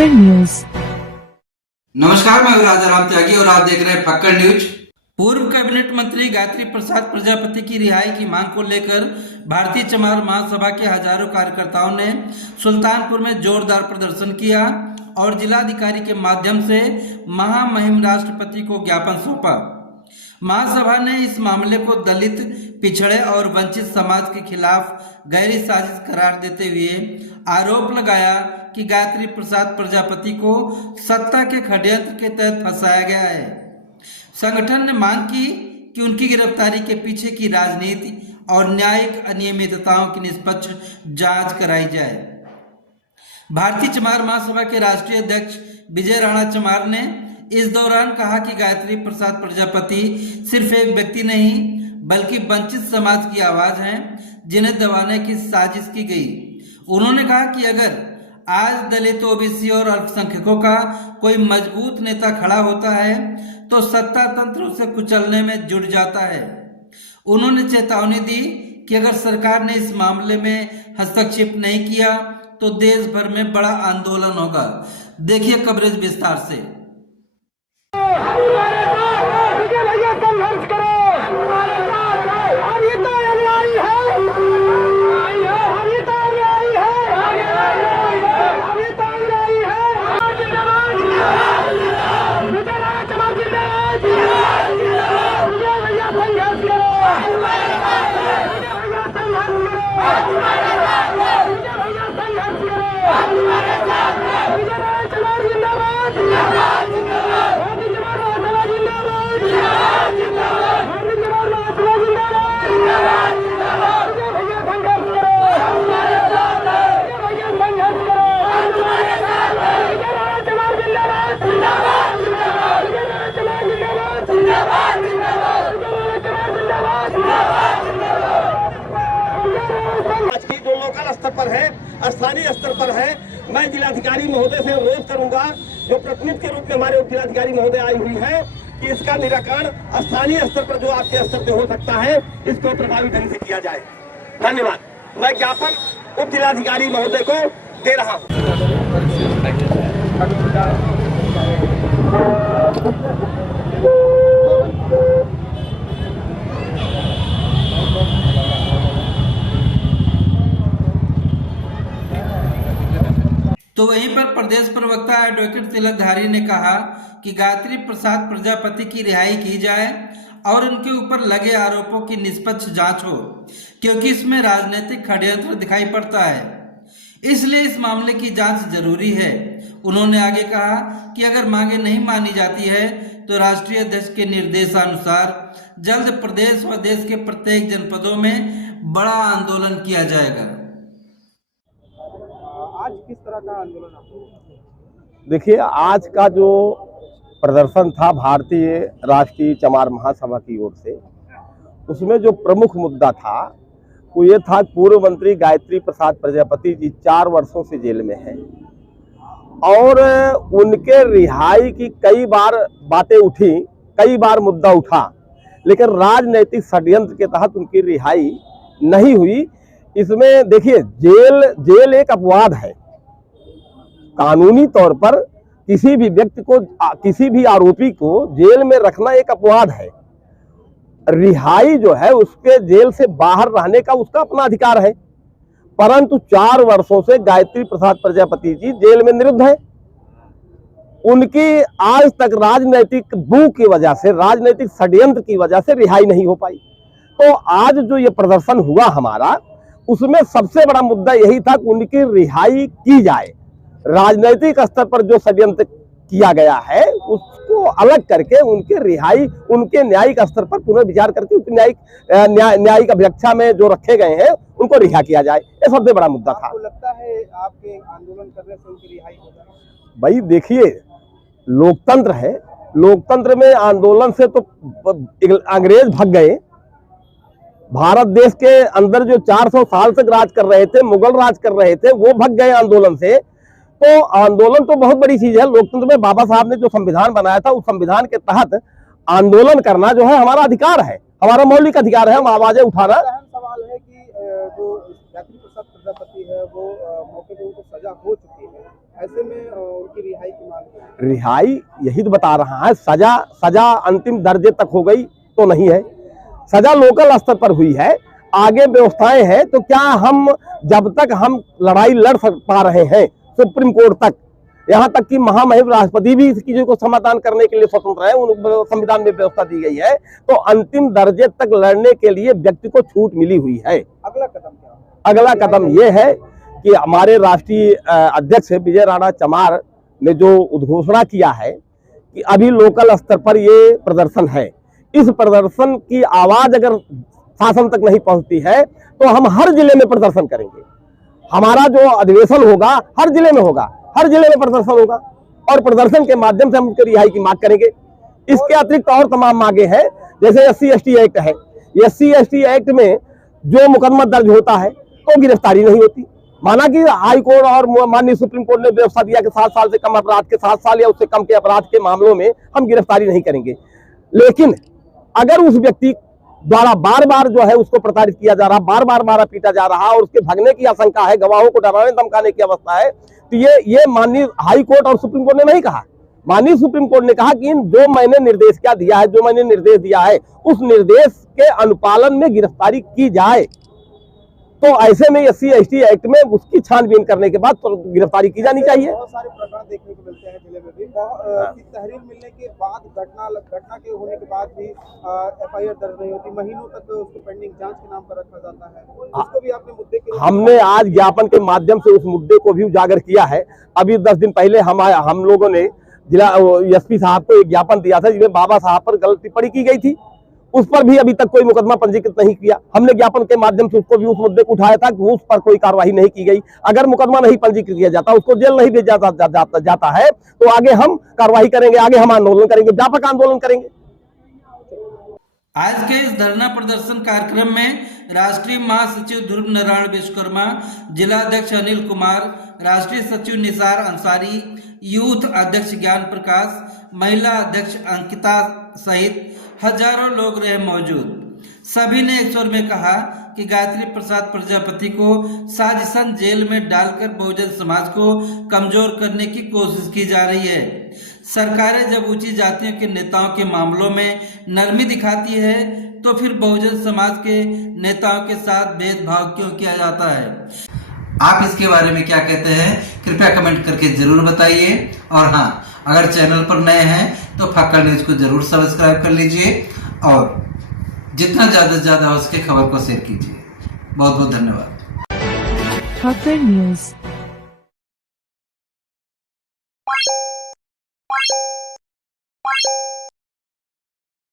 फक्कड़ news. नमस्कार, मैं राजा राम त्यागी और आप देख रहे हैं फक्कड़ न्यूज। पूर्व कैबिनेट मंत्री गायत्री प्रसाद प्रजापति की रिहाई की मांग को लेकर भारतीय चमार महासभा के हजारों कार्यकर्ताओं ने सुल्तानपुर में जोरदार प्रदर्शन किया और जिलाधिकारी के माध्यम से महामहिम राष्ट्रपति को ज्ञापन सौंपा। महासभा ने इस मामले को दलित, पिछड़े और वंचित समाज के खिलाफ गहरी साजिश करार देते हुए आरोप लगाया कि गायत्री प्रसाद प्रजापति को सत्ता के षड्यंत्र के तहत फंसाया गया है। संगठन ने मांग की कि उनकी गिरफ्तारी के पीछे की राजनीति और न्यायिक अनियमितताओं की निष्पक्ष जांच कराई जाए। भारतीय चमार महासभा के राष्ट्रीय अध्यक्ष विजय राणा चमार ने इस दौरान कहा कि गायत्री प्रसाद प्रजापति सिर्फ एक व्यक्ति नहीं बल्कि वंचित समाज की आवाज हैं जिन्हें दबाने की साजिश की गई। उन्होंने कहा कि अगर आज दलित, ओबीसी और अल्पसंख्यकों का कोई मजबूत नेता खड़ा होता है तो सत्ता तंत्र उसे कुचलने में जुट जाता है। उन्होंने चेतावनी दी कि अगर सरकार ने इस मामले में हस्तक्षेप नहीं किया तो देश भर में बड़ा आंदोलन होगा। देखिए कवरेज विस्तार से। स्तर पर है, स्थानीय स्तर पर है, मैं जिलाधिकारी महोदय से अनुरोध करूंगा, जो प्रतिनिधि के रूप में हमारे जिलाधिकारी महोदय आई हुई है, कि इसका निराकरण स्थानीय स्तर पर जो आपके स्तर पे हो सकता है, इसको प्रभावी ढंग से किया जाए। धन्यवाद। मैं ज्ञापन उप जिलाधिकारी महोदय को दे रहा हूँ। तो वहीं पर प्रदेश प्रवक्ता एडवोकेट तिलकधारी ने कहा कि गायत्री प्रसाद प्रजापति की रिहाई की जाए और उनके ऊपर लगे आरोपों की निष्पक्ष जांच हो, क्योंकि इसमें राजनीतिक षड्यंत्र दिखाई पड़ता है, इसलिए इस मामले की जांच जरूरी है। उन्होंने आगे कहा कि अगर मांगे नहीं मानी जाती है तो राष्ट्रीय अध्यक्ष के निर्देशानुसार जल्द प्रदेश व देश के प्रत्येक जनपदों में बड़ा आंदोलन किया जाएगा। आज किस तरह का आंदोलन आपको? देखिए, आज का जो प्रदर्शन था भारतीय राष्ट्रीय चमार महासभा की ओर से, उसमें जो प्रमुख मुद्दा था वो ये था, पूर्व मंत्री गायत्री प्रसाद प्रजापति जी 4 वर्षों से जेल में हैं और उनके रिहाई की कई बार बातें उठी, कई बार मुद्दा उठा, लेकिन राजनीतिक षड्यंत्र के तहत उनकी रिहाई नहीं हुई। इसमें देखिए, जेल एक अपवाद है। कानूनी तौर पर किसी भी व्यक्ति को, किसी भी आरोपी को जेल में रखना एक अपवाद है। रिहाई जो है उसके जेल से बाहर रहने का उसका अपना अधिकार है, परंतु 4 वर्षों से गायत्री प्रसाद प्रजापति जी जेल में निरुद्ध है। उनकी आज तक राजनीतिक बू की वजह से, राजनीतिक षड्यंत्र की वजह से रिहाई नहीं हो पाई। तो आज जो ये प्रदर्शन हुआ हमारा, उसमें सबसे बड़ा मुद्दा यही था कि उनकी रिहाई की जाए। राजनीतिक स्तर पर जो षड्यंत्र किया गया है उसको अलग करके उनके रिहाई, उनके न्यायिक स्तर पर पुनर्विचार करके उनकी न्यायिक अभिरक्षा में जो रखे गए हैं उनको रिहा किया जाए। ये सबसे बड़ा मुद्दा था। आपको लगता है आपके आंदोलन करने से उनकी रिहाई हो जाएगी? भाई देखिए, लोकतंत्र है, लोकतंत्र में आंदोलन से तो अंग्रेज भाग गए। भारत देश के अंदर जो 400 साल तक राज कर रहे थे, मुगल राज कर रहे थे, वो भाग गए आंदोलन से। तो आंदोलन तो बहुत बड़ी चीज है। लोकतंत्र में बाबा साहब ने जो संविधान बनाया था, उस संविधान के तहत आंदोलन करना जो है हमारा अधिकार है, हमारा मौलिक अधिकार है, हम आवाजें उठाना। अहम सवाल है कि जो गायत्री प्रसाद प्रजापति है वो मौके पे उनको सजा हो चुकी है, ऐसे में उनकी रिहाई यही तो बता रहा है। सजा सजा अंतिम दर्जे तक हो गई तो नहीं है, सजा लोकल स्तर पर हुई है, आगे व्यवस्थाएं हैं। तो क्या हम जब तक हम लड़ाई लड़ पा रहे हैं सुप्रीम कोर्ट तक, यहाँ तक कि महामहिम राष्ट्रपति भी इस चीजों को समाधान करने के लिए स्वतंत्र है, उन संविधान में व्यवस्था दी गई है, तो अंतिम दर्जे तक लड़ने के लिए व्यक्ति को छूट मिली हुई है। अगला कदम क्या? अगला कदम यह है कि हमारे राष्ट्रीय अध्यक्ष विजय राणा चमार ने जो उद्घोषणा किया है कि अभी लोकल स्तर पर ये प्रदर्शन है, इस प्रदर्शन की आवाज अगर शासन तक नहीं पहुंचती है तो हम हर जिले में प्रदर्शन करेंगे। हमारा जो अधिवेशन होगा हर जिले में होगा, हर जिले में प्रदर्शन होगा और प्रदर्शन के माध्यम से हम उनकी रिहाई की मांग करेंगे। इसके अतिरिक्त और तमाम मांगे हैं, जैसे SC/ST एक्ट है। SC/ST एक्ट में जो मुकदमा दर्ज होता है तो गिरफ्तारी नहीं होती। माना कि हाई कोर्ट और माननीय सुप्रीम कोर्ट ने व्यवस्था दिया कि 7 साल से कम अपराध के 7 साल या उससे कम के अपराध के मामलों में हम गिरफ्तारी नहीं करेंगे। लेकिन अगर उस व्यक्ति द्वारा बार बार जो है उसको प्रताड़ित किया जा रहा, बार बार मारा पीटा जा रहा और उसके भागने की आशंका है, गवाहों को डराने धमकाने की अवस्था है, तो ये माननीय हाई कोर्ट और सुप्रीम कोर्ट ने नहीं कहा। माननीय सुप्रीम कोर्ट ने कहा कि इन जो मैंने निर्देश क्या दिया है, जो मैंने निर्देश दिया है उस निर्देश के अनुपालन में गिरफ्तारी की जाए। तो ऐसे में SC/ST एक्ट में उसकी छानबीन करने के बाद तो गिरफ्तारी की जानी चाहिए। बहुत सारे प्रकरण देखने को मिलते हैं जिले में भी, तहरीर मिलने के बाद घटना के होने के बाद भी FIR दर्ज नहीं होती, महीनों तक उसको पेंडिंग जांच के नाम पर रखा जाता है। उसको भी आपने मुद्दे के हमने आज ज्ञापन के माध्यम से उस मुद्दे को भी उजागर किया है। अभी 10 दिन पहले हम लोगों ने जिला SP साहब को एक ज्ञापन दिया था जिसमें बाबा साहब पर गलत टिप्पणी की गई थी, उस पर भी अभी तक कोई मुकदमा पंजीकृत नहीं किया। हमने ज्ञापन के माध्यम से उसको भी उस मुद्दे को उठाया था कि उस पर कोई कार्रवाई नहीं की गई। अगर मुकदमा नहीं पंजीकृत किया जाता, उसको जेल नहीं भेजा जाता है तो आगे हम कार्रवाई करेंगे, आगे हम आंदोलन करेंगे, व्यापक आंदोलन करेंगे। आज के इस धरना प्रदर्शन कार्यक्रम में राष्ट्रीय महासचिव ध्रुव नारायण विश्वकर्मा, जिलाध्यक्ष अनिल कुमार, राष्ट्रीय सचिव निसार अंसारी, यूथ अध्यक्ष ज्ञान प्रकाश, महिला अध्यक्ष अंकिता सहित हजारों लोग रहे मौजूद। सभी ने एक स्वर में कहा कि गायत्री प्रसाद प्रजापति को साजिशन जेल में डालकर बहुजन समाज को कमजोर करने की कोशिश की जा रही है। सरकारें जब ऊंची जातियों के नेताओं के मामलों में नरमी दिखाती है तो फिर बहुजन समाज के नेताओं के साथ भेदभाव क्यों किया जाता है? आप इसके बारे में क्या कहते हैं? कृपया कमेंट करके जरूर बताइए। और हाँ, अगर चैनल पर नए हैं तो फक्कड़ न्यूज को जरूर सब्सक्राइब कर लीजिए और जितना ज्यादा से ज्यादा हो सके खबर को शेयर कीजिए। बहुत बहुत धन्यवाद। फक्कड़ न्यूज।